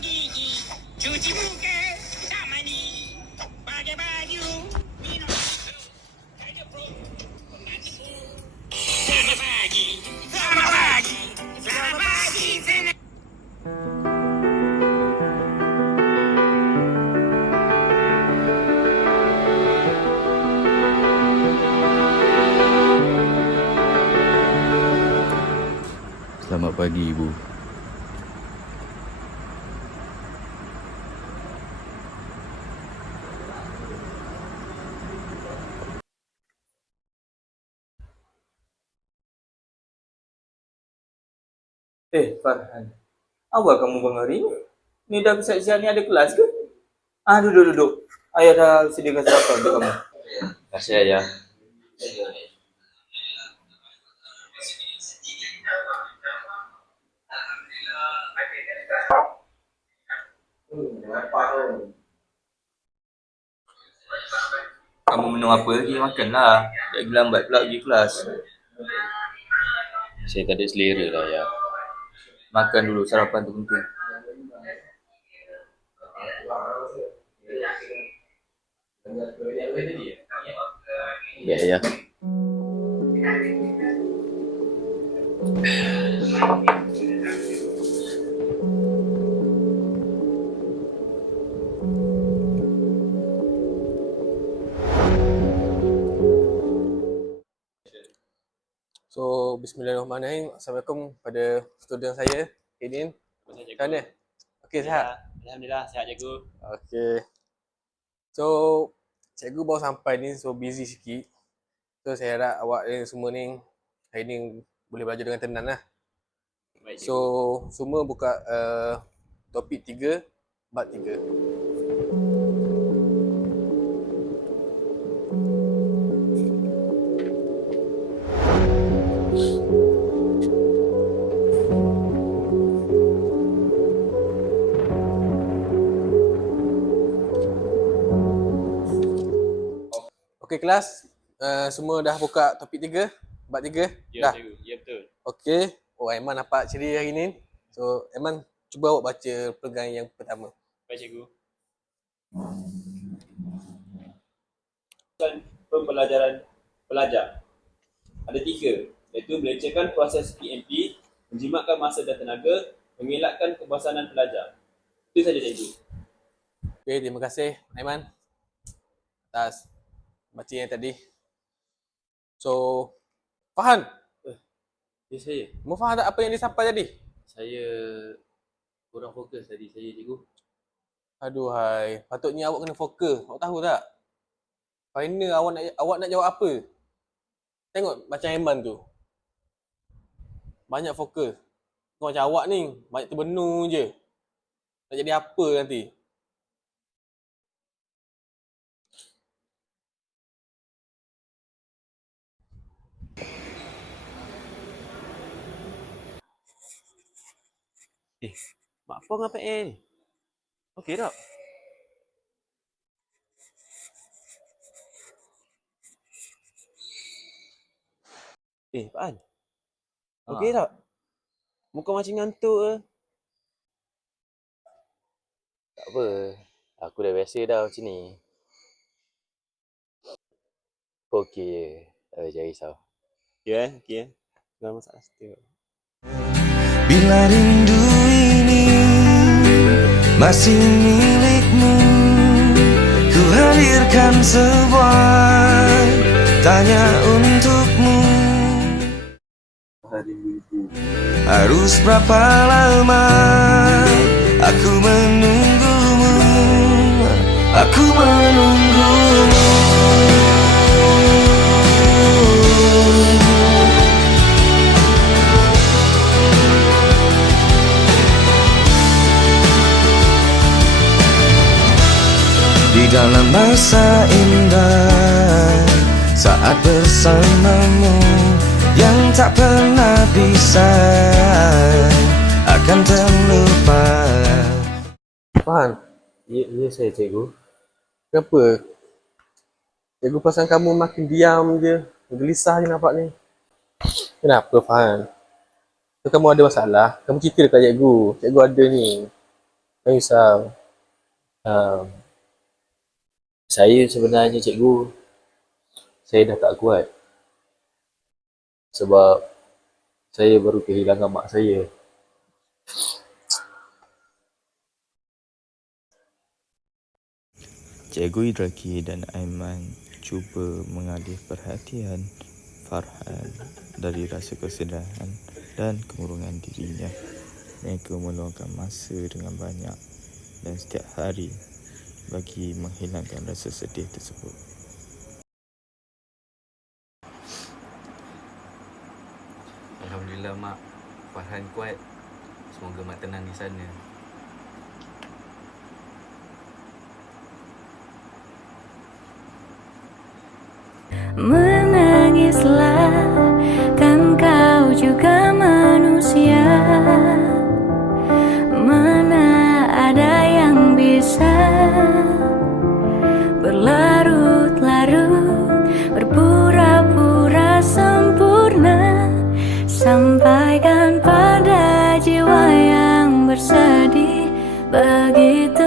gigi Cuci muka Tak mandi. Pakai baju Selamat pagi, Ibu. Eh, Farhan. Awal kamu bangun hari ni? Ni dah siap-siap ni ada kelas ke? Ah, duduk, duduk. Ayah dah sediakan sarapan untuk kamu. Terima kasih ayah. Kamu minum apa lagi? Makanlah. Dah lambat pula pergi kelas. Saya tak ada selera lah ayah. Makan dulu, sarapan tu penting. Ya ayah. So, bismillahirrahmanirrahim. Assalamualaikum pada student saya, Aidin. Macam mana? Okey, sihat? Alhamdulillah, sihat cikgu. Okey. So, cikgu baru sampai ni, so busy sikit. So, saya harap awak ni semua ni, hari ni boleh belajar dengan tenang lah. Baik cikgu. So, semua buka uh, topik 3, bab 3. Okey kelas, uh, semua dah buka topik 3, bab 3? ya dah. cikgu, ya betul. Okey. Oh, Aiman nampak ceria hari ni. So, Aiman cuba awak baca perenggan yang pertama. Baik cikgu. Dan pembelajaran pelajar. Ada tiga, iaitu melecehkan proses PMP, menjimatkan masa dan tenaga, mengelakkan kebosanan pelajar. Itu saja cikgu. Okey, terima kasih Aiman atas baca yang tadi. So, Fahan, Ya saya. mu faham tak apa yang disampai tadi? Saya kurang fokus tadi saya cikgu. Aduhai, patutnya awak kena fokus. Awak tahu tak? Final awak nak awak nak jawab apa? Tengok macam Aiman tu. Banyak fokus. Kau macam awak ni, banyak terbenung je. Nak jadi apa nanti? Mak apa ngapa eh? Okey tak? Eh, Pak An. Okey tak? Muka macam ngantuk ke? Tak apa. Aku dah biasa dah macam ni. Okey je. Tak payah jangan risau. Ya, eh? okey eh. Jangan masalah setia. Bila rindu masih milikmu Ku hadirkan sebuah tanya untukmu. Harus berapa lama aku menunggumu? Aku menunggumu masa indah Saat bersamamu Yang tak pernah bisa Akan terlupa Fahan, Ya, ya saya cikgu. kenapa? Cikgu perasan kamu makin diam je. Gelisah je nampak ni. Kenapa Fahan? Tu kamu ada masalah? Kamu cerita dekat cikgu. Cikgu ada ni. Jangan risau. Um, saya sebenarnya cikgu, saya dah tak kuat. Sebab saya baru kehilangan mak saya. Cikgu Idraki dan Aiman cuba mengalih perhatian Farhan dari rasa kesedihan dan kemurungan dirinya. Mereka meluangkan masa dengan banyak dan setiap hari bagi menghilangkan rasa sedih tersebut. Alhamdulillah mak. Farhan kuat. Semoga mak tenang di sana. Menangislah sampaikan pada jiwa yang bersedih begitu.